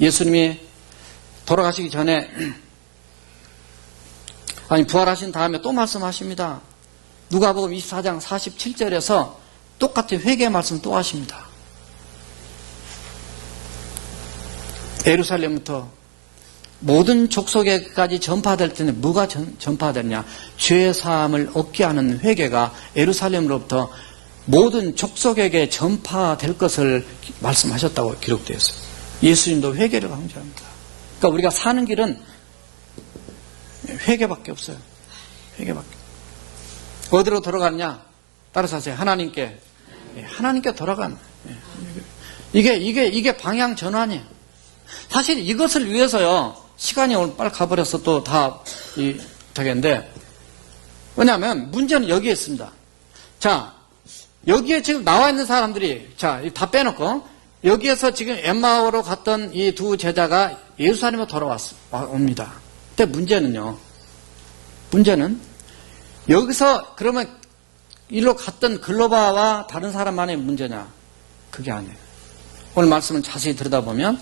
예수님이 돌아가시기 전에 부활하신 다음에 또 말씀하십니다. 누가복음 24장 47절에서 똑같은 회개 말씀 또 하십니다. 예루살렘부터 모든 족속에까지 전파될 텐데 뭐가 전파되느냐? 죄 사함을 얻게 하는 회개가 예루살렘으로부터 모든 족속에게 전파될 것을 말씀하셨다고 기록되어 있습니다. 예수님도 회개를 강조합니다. 그러니까 우리가 사는 길은 회개밖에 없어요. 회개밖에. 어디로 돌아가느냐? 따라서 하세요. 하나님께 돌아가는. 이게 방향 전환이에요. 사실 이것을 위해서요. 시간이 오늘 빨리 가버려서 또 다 되겠는데 왜냐하면 문제는 여기에 있습니다. 자, 여기에 지금 나와 있는 사람들이 다 빼놓고 여기에서 지금 엠마오로 갔던 이 두 제자가 예루살렘으로 돌아옵니다. 근데 문제는 여기서 그러면 일로 갔던 글로바와 다른 사람만의 문제냐? 그게 아니에요. 오늘 말씀을 자세히 들여다보면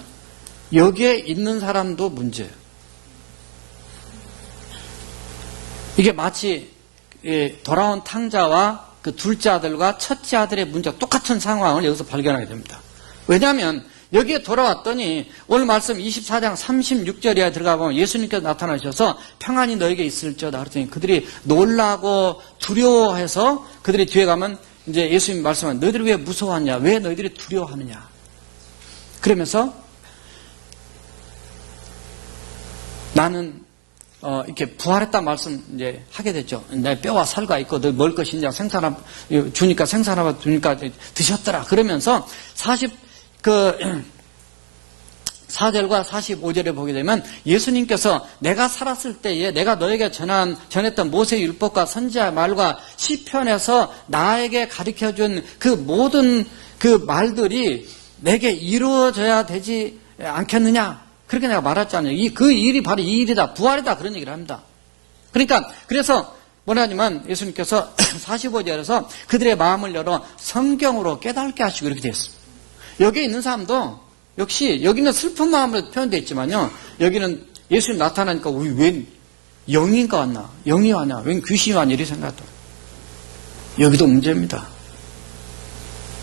여기에 있는 사람도 문제예요. 이게 마치 돌아온 탕자와 그 둘째 아들과 첫째 아들의 문제가 똑같은 상황을 여기서 발견하게 됩니다. 왜냐하면 여기에 돌아왔더니 오늘 말씀 24장 36절에 들어가 보면 예수님께서 나타나셔서 평안이 너에게 있을지어다 그랬더니 그들이 놀라고 두려워해서 그들이 뒤에 가면 이제 예수님 말씀하는 너희들이 왜 무서워하냐? 왜 너희들이 두려워하느냐? 그러면서 나는 이렇게 부활했다 말씀 이제 하게 됐죠. 내 뼈와 살과 있고 너 먹을 것이냐 주니까 생산하고 주니까 드셨더라. 그러면서 4절과 45절에 보게 되면 예수님께서 내가 살았을 때에 내가 너에게 전했던 모세의 율법과 선지자의 말과 시편에서 나에게 가르쳐준 그 모든 그 말들이 내게 이루어져야 되지 않겠느냐? 그렇게 내가 말했잖아요. 그 일이 바로 이 일이다. 부활이다. 그런 얘기를 합니다. 그래서 뭐냐면 예수님께서 45절에서 그들의 마음을 열어 성경으로 깨닫게 하시고 이렇게 되어 있습니다. 여기에 있는 사람도 역시 여기는 슬픈 마음으로 표현되어 있지만요. 여기는 예수님 나타나니까 웬 영인가 왔나? 영이 왔냐? 웬 귀신이 왔냐? 이렇게 생각하다. 여기도 문제입니다.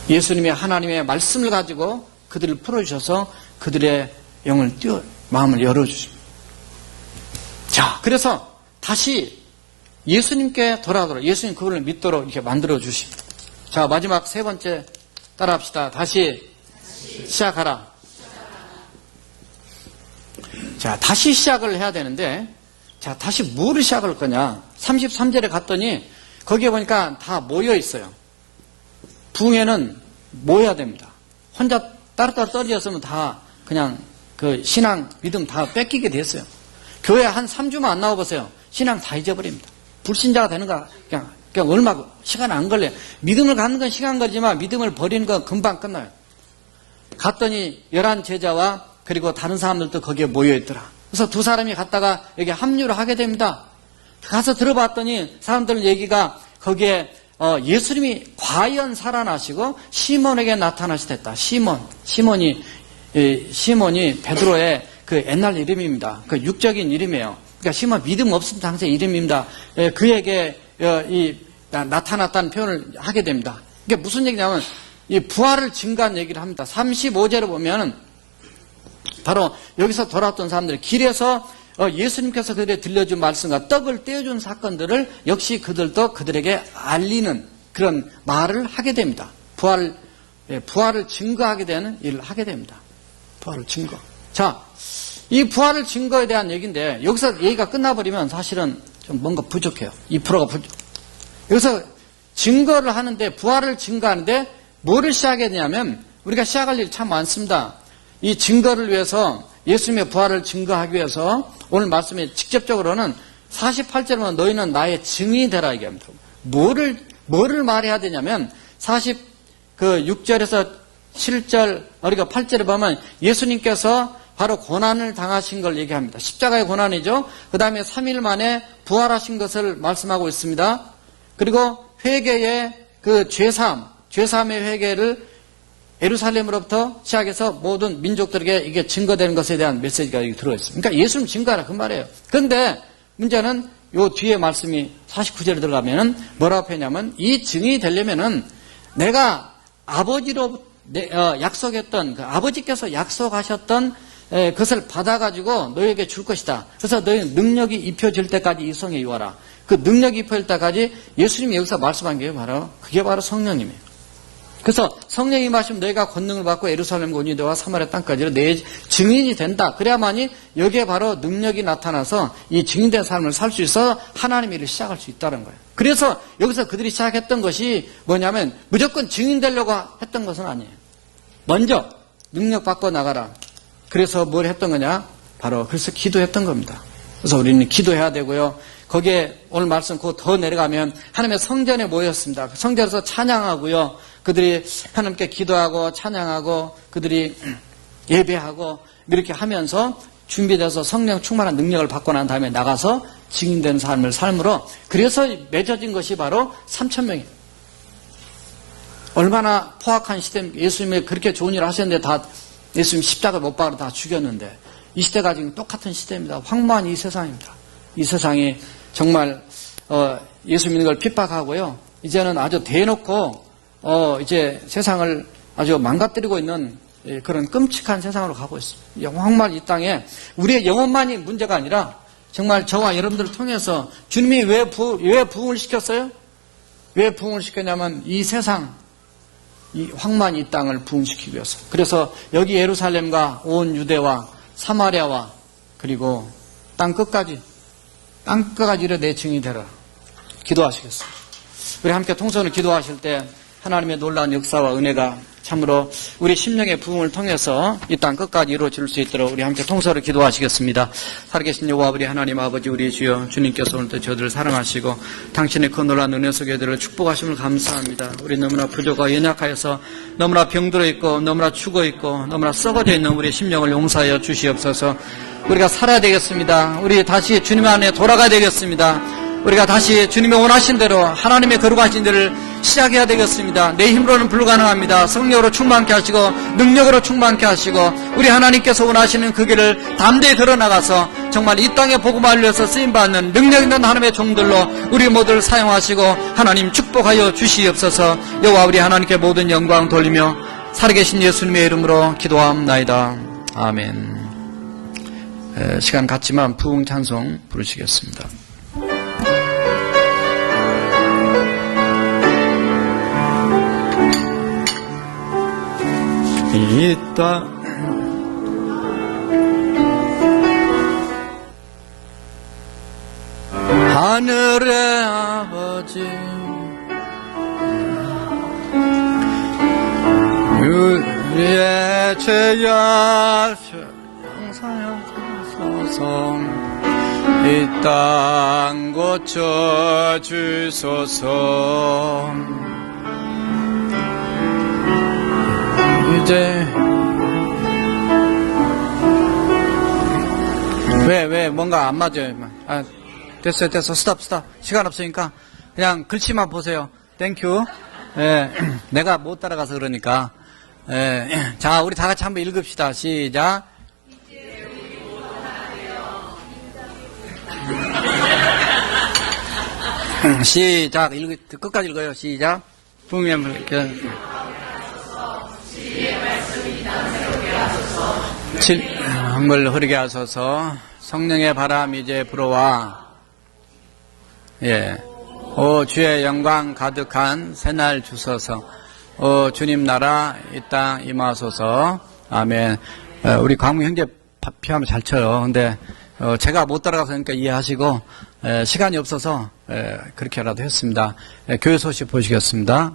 예수님의 하나님의 말씀을 가지고 그들을 풀어주셔서 그들의 영을 마음을 열어주십니다. 자, 그래서 다시 예수님께 돌아가도록 예수님 그분을 믿도록 이렇게 만들어 주십니다. 자, 마지막 세 번째 따라합시다. 다시 시작하라. 자, 다시 시작을 해야 되는데 자, 다시 뭐를 시작할 거냐? 33절에 갔더니 거기에 보니까 다 모여 있어요. 부흥회는 모여야 됩니다. 혼자 따로따로 떨어졌으면 다 그냥 그 신앙, 믿음 다 뺏기게 됐어요. 교회 한 3주만 안 나와보세요. 신앙 다 잊어버립니다. 불신자가 되는 거 그냥 얼마 시간 안 걸려요. 믿음을 갖는 건 시간 걸리지만 믿음을 버리는 건 금방 끝나요. 갔더니 11 제자와 그리고 다른 사람들도 거기에 모여있더라. 그래서 두 사람이 갔다가 여기 합류를 하게 됩니다. 가서 들어봤더니 사람들 얘기가 거기에 예수님이 과연 살아나시고 시몬에게 나타나시댔다. 시몬이 베드로의 그 옛날 이름입니다. 그 육적인 이름이에요. 그러니까 시몬 믿음 없을 당시의 이름입니다. 그에게 나타났다는 표현을 하게 됩니다. 이게 무슨 얘기냐면 이 부활을 증거한 얘기를 합니다. 35절을 보면 바로 여기서 돌아왔던 사람들이 길에서 예수님께서 그들에게 들려준 말씀과 떡을 떼어준 사건들을 역시 그들도 그들에게 알리는 그런 말을 하게 됩니다. 부활을 증거하게 되는 일을 하게 됩니다. 부활을 증거. 자, 이 부활을 증거에 대한 얘기인데 여기서 얘기가 끝나버리면 사실은 좀 뭔가 부족해요. 2%가 부족. 여기서 증거를 하는데 부활을 증거하는데 뭐를 시작해야 되냐면 우리가 시작할 일이 참 많습니다. 이 증거를 위해서 예수님의 부활을 증거하기 위해서 오늘 말씀에 직접적으로는 48절은 너희는 나의 증인이 되라 얘기합니다. 뭐를 말해야 되냐면 6절에서 7절 우리가 8절에 보면 예수님께서 바로 고난을 당하신 걸 얘기합니다. 십자가의 고난이죠. 그 다음에 3일 만에 부활하신 것을 말씀하고 있습니다. 그리고 회개의 그 죄사함의 회개를 예루살렘으로부터 시작해서 모든 민족들에게 이게 증거되는 것에 대한 메시지가 여기 들어있습니다. 그러니까 예수님 증거하라 그 말이에요. 그런데 문제는 요 뒤에 말씀이 49절에 들어가면은 뭐라고 표현하냐면 이 증인이 되려면은 내가 아버지로 약속했던 아버지께서 약속하셨던 그것을 받아가지고 너에게 줄 것이다. 그래서 너희 능력이 입혀질 때까지 이 성에 유하라. 그 능력이 입혀질 때까지 예수님이 여기서 말씀한 게 그게 바로 성령님이에요. 그래서 성령이 임하시면 너희가 권능을 받고 예루살렘과 온 유대와 사마리아 땅까지 내 증인이 된다. 그래야만이 여기에 바로 능력이 나타나서 이 증인된 삶을 살 수 있어 하나님의 일을 시작할 수 있다는 거예요. 그래서 여기서 그들이 시작했던 것이 뭐냐면 무조건 증인 되려고 했던 것은 아니에요. 먼저 능력 받고 나가라. 그래서 뭘 했던 거냐? 바로 그래서 기도했던 겁니다. 그래서 우리는 기도해야 되고요. 거기에 오늘 말씀 그 더 내려가면 하나님의 성전에 모였습니다. 성전에서 찬양하고요. 그들이 하나님께 기도하고 찬양하고 그들이 예배하고 이렇게 하면서 준비돼서 성령 충만한 능력을 받고 난 다음에 나가서 증인된 삶을 삶으로 그래서 맺어진 것이 바로 3,000명이에요. 얼마나 포악한 시대입니까? 예수님이 그렇게 좋은 일을 하셨는데 다 예수님 십자가 못 박으러 다 죽였는데 이 시대가 지금 똑같은 시대입니다. 황무한 이 세상입니다. 이 세상이 정말 예수 믿는 걸 핍박하고요. 이제는 아주 대놓고 이제 세상을 아주 망가뜨리고 있는 그런 끔찍한 세상으로 가고 있습니다. 정말 이 땅에 우리의 영혼만이 문제가 아니라 정말 저와 여러분들을 통해서 주님이 왜 부흥을 시켰어요? 왜 부흥을 시켰냐면 이 세상, 이 황만 이 땅을 부흥시키기 위해서. 그래서 여기 예루살렘과 온 유대와 사마리아와 그리고 땅 끝까지 이르러 내 증인이 되라. 기도하시겠습니다. 우리 함께 통성으로 기도하실 때 하나님의 놀라운 역사와 은혜가 참으로 우리 심령의 부흥을 통해서 이 땅 끝까지 이루어질 수 있도록 우리 함께 통성으로 기도하시겠습니다. 살아계신 여호와 우리 하나님 아버지 우리 주여 주님께서 오늘도 저들을 사랑하시고 당신의 그 놀라운 은혜 속에 저들을 축복하심을 감사합니다. 우리 너무나 부족하고 연약하여서 너무나 병들어 있고 너무나 죽어 있고 너무나 썩어져 있는 우리 심령을 용서하여 주시옵소서. 우리가 살아야 되겠습니다. 우리 다시 주님 안에 돌아가야 되겠습니다. 우리가 다시 주님의 원하신 대로 하나님의 거룩하신 대를 시작해야 되겠습니다. 내 힘으로는 불가능합니다. 성령으로 충만케 하시고 능력으로 충만케 하시고 우리 하나님께서 원하시는 그 길을 담대히 걸어나가서 정말 이 땅에 복음을 위해서 쓰임받는 능력 있는 하나님의 종들로 우리 모두를 사용하시고 하나님 축복하여 주시옵소서. 여호와 우리 하나님께 모든 영광 돌리며 살아계신 예수님의 이름으로 기도합나이다. 아멘. 시간 같지만 부흥 찬송 부르시겠습니다. 이 땅 하늘의 아버지 우리 하소서. 이 땅 고쳐 주소서. 이제 왜 뭔가 안 맞아요. 됐어요. 스탑. 시간 없으니까 그냥 글씨만 보세요. 땡큐. 내가 못 따라가서 그러니까. 자, 우리 다 같이 한번 읽읍시다. 시작. 시작. 끝까지 읽어요. 시작. 부흥의 한글 흐르게 하소서. 성령의 바람 이제 불어와. 오 주의 영광 가득한 새날 주소서. 오 주님 나라 이 땅 임하소서. 아멘. 우리 광무 형제 피하면 잘 쳐요. 근데 제가 못 따라가서 그러니까 이해하시고 시간이 없어서 그렇게라도 했습니다. 교회 소식 보시겠습니다.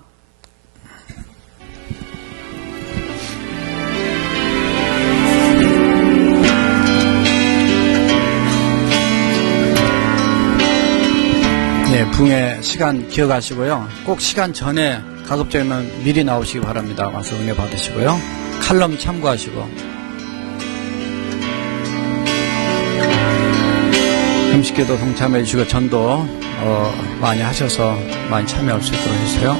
부흥의 시간 기억하시고요. 꼭 시간 전에 가급적이면 미리 나오시기 바랍니다. 와서 은혜 받으시고요. 칼럼 참고하시고 금식기도 동참해 주시고 전도 많이 하셔서 많이 참여할 수 있도록 해주세요.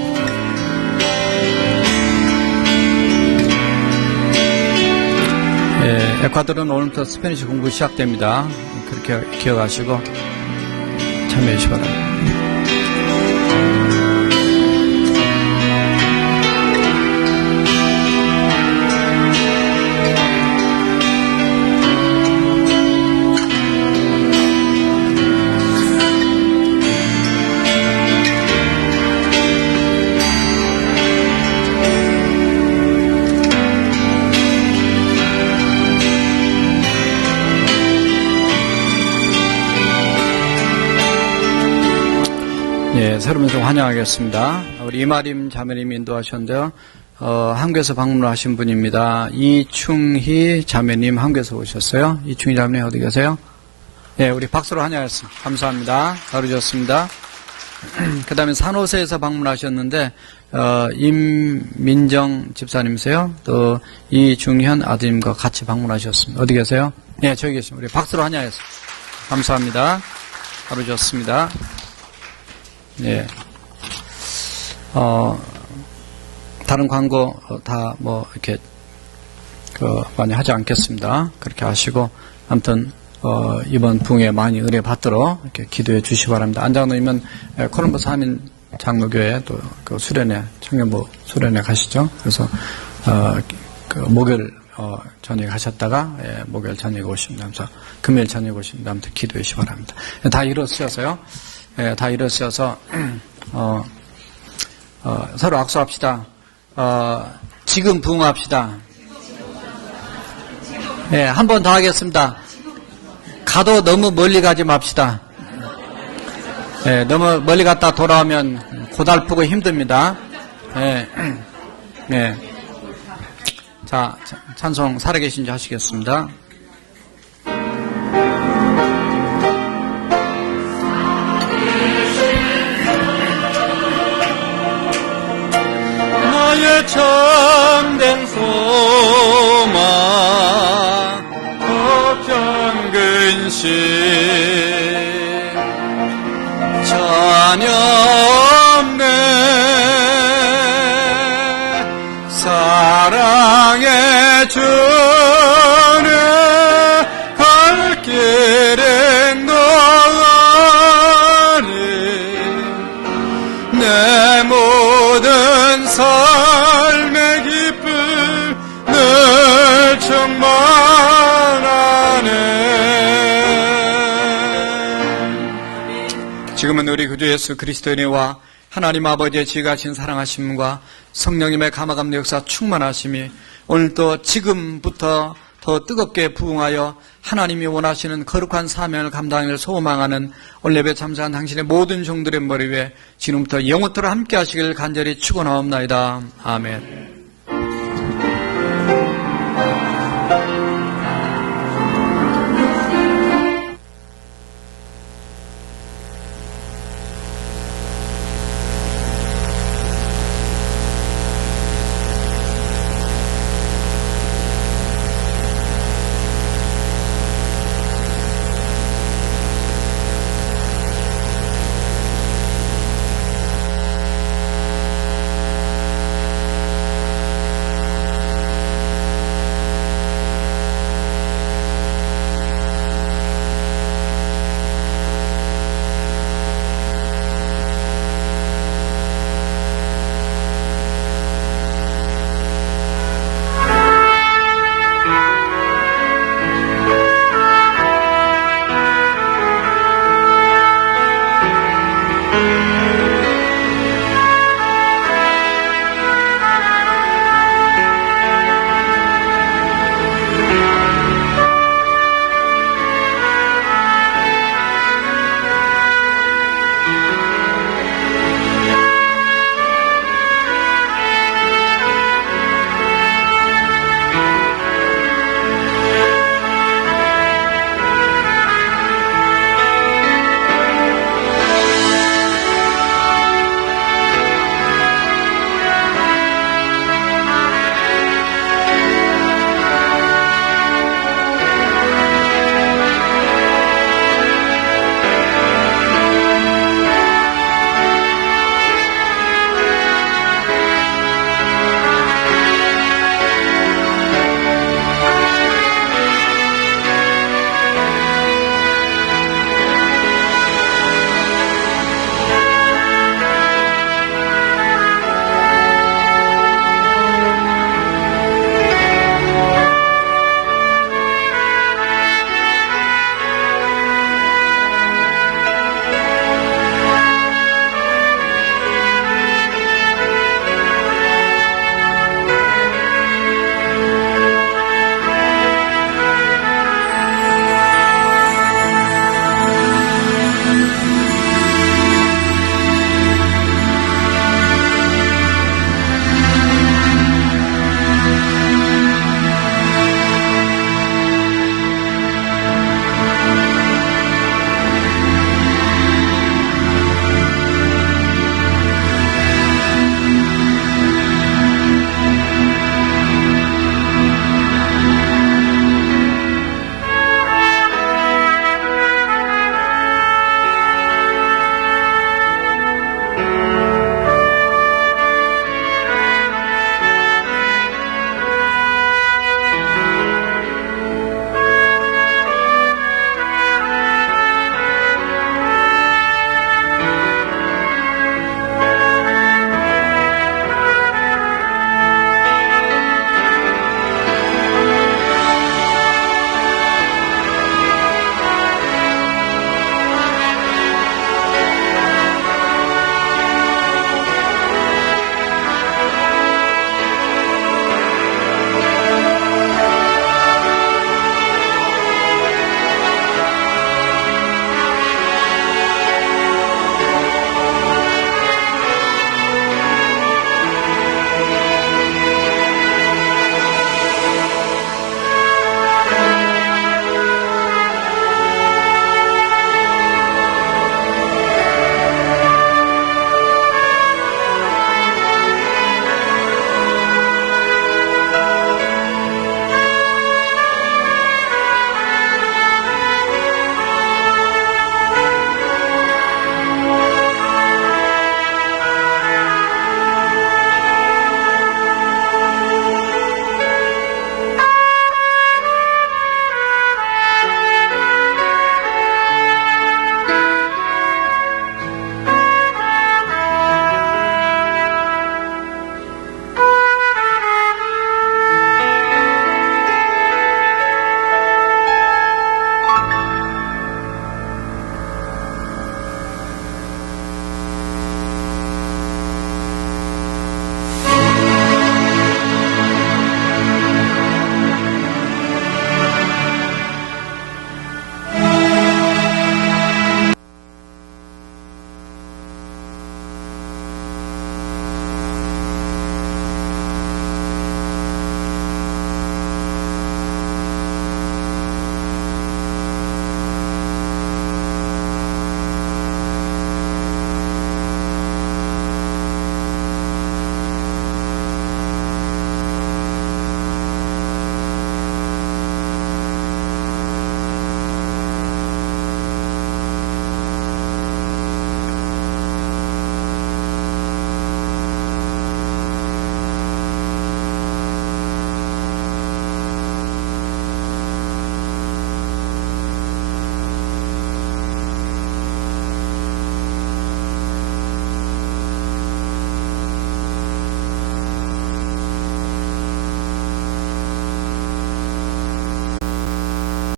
에콰도르는 오늘부터 스페니쉬 공부 시작됩니다. 그렇게 기억하시고 참여해 주시기 바랍니다. 새로운 송 환영하겠습니다. 우리 이마림 자매님이 인도하셨는데요. 한국에서 방문을 하신 분입니다. 이충희 자매님 한국에서 오셨어요. 이충희 자매님 어디 계세요? 우리 박수로 환영하겠습니다. 감사합니다. 다루셨습니다. 그 다음에 산호세에서 방문하셨는데 임민정 집사님이세요. 또 이중현 아드님과 같이 방문하셨습니다. 어디 계세요? 저기 계십니다. 우리 박수로 환영하겠습니다. 감사합니다. 다루셨습니다. 다른 광고 다 이렇게 많이 하지 않겠습니다. 그렇게 하시고 아무튼 이번 부흥에 많이 은혜 받도록 이렇게 기도해 주시기 바랍니다. 안장로님은 콜럼버스 한인 장로교회 또 그 수련회 청년부 수련회 가시죠. 그래서 목요일 저녁에 가셨다가 목요일 저녁에 오십니다. 그래서 금요일 저녁에 오십니다. 아무튼 기도해 주시기 바랍니다. 다 일어서서요. 다 일어서서 서로 악수합시다. 지금 부흥합시다. 한 번 더 하겠습니다. 가도 너무 멀리 가지 맙시다. 너무 멀리 갔다 돌아오면 고달프고 힘듭니다. 자, 찬송 살아계신지 하시겠습니다. 나의 참된 소망 걱정 근심 전혀 없네 사랑의 주는 갈 길은 너리 내 모든 삶의 기쁨 늘 충만하네. 지금은 우리 구주 예수 그리스도의 은혜와 하나님 아버지의 지혜가신 사랑하심과 성령님의 감화감리 역사 충만하심이 오늘도 지금부터 더 뜨겁게 부응하여 하나님이 원하시는 거룩한 사명을 감당을 소망하는 오늘 예배 참석한 당신의 모든 종들의 머리 위에 지금부터 영원토록 함께 하시길 간절히 축원하옵나이다. 아멘.